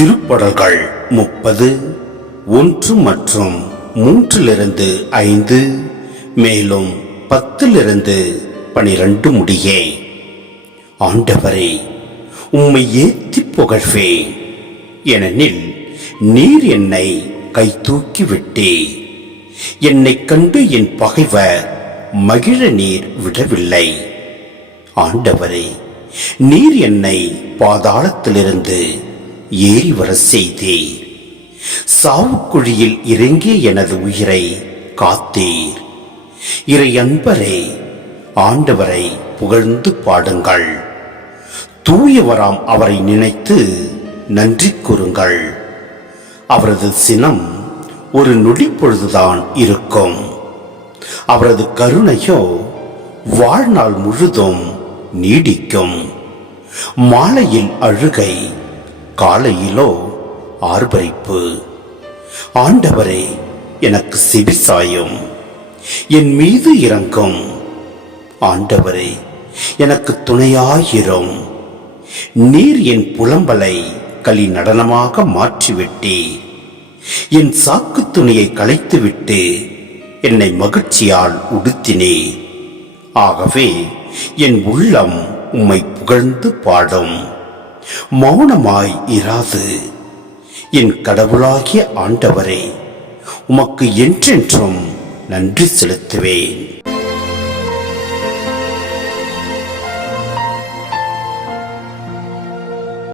திருப்படல்கள் முப்பது ஒன்று மற்றும் மூன்றிலிருந்து ஐந்து மேலும் பத்திலிருந்து பனிரெண்டு முடியே. ஆண்டவரே உம்மை ஏத்தி புகழ்வே. ஏனெனில் நீர் என்னை கை தூக்கி விட்டே என்னைக் கண்டு என் பகைவர் மகிழ நீர் விடவில்லை. ஆண்டவரே நீர் என்னை பாதாளத்திலிருந்து ஏறி வர செய்தீர் சாவுக்குழியில் இறங்கிய எனது உயிரை காத்தீர். இறை அன்பரே ஆண்டவரை புகழ்ந்து பாடுங்கள். தூயவராம் அவரை நினைத்து நன்றி கூறுங்கள். அவரது சினம் ஒரு நொடி பொழுதுதான் இருக்கும். அவரது கருணையோ வாழ்நாள் முழுதும் நீடிக்கும். மாலையில் அழுகை காலையிலோ ஆர்ப்பரிப்பு. ஆண்டவரே எனக்கு செவிசாயும். என் மீது இறங்கும் ஆண்டவரே எனக்கு துணையாயிரும். நீர் என் புலம்பலை களி நடனமாக மாற்றிவிட்டு. என் சாக்கு துணியை களைத்துவிட்டு என்னை மகிழ்ச்சியால் உடுத்தினே. ஆகவே என் உள்ளம் உம்மை புகழ்ந்து பாடும். மௌனமாய் இராது. என் கடவுளாகிய ஆண்டவரே உமக்கு என்றென்றும் நன்றி செலுத்துவேன்.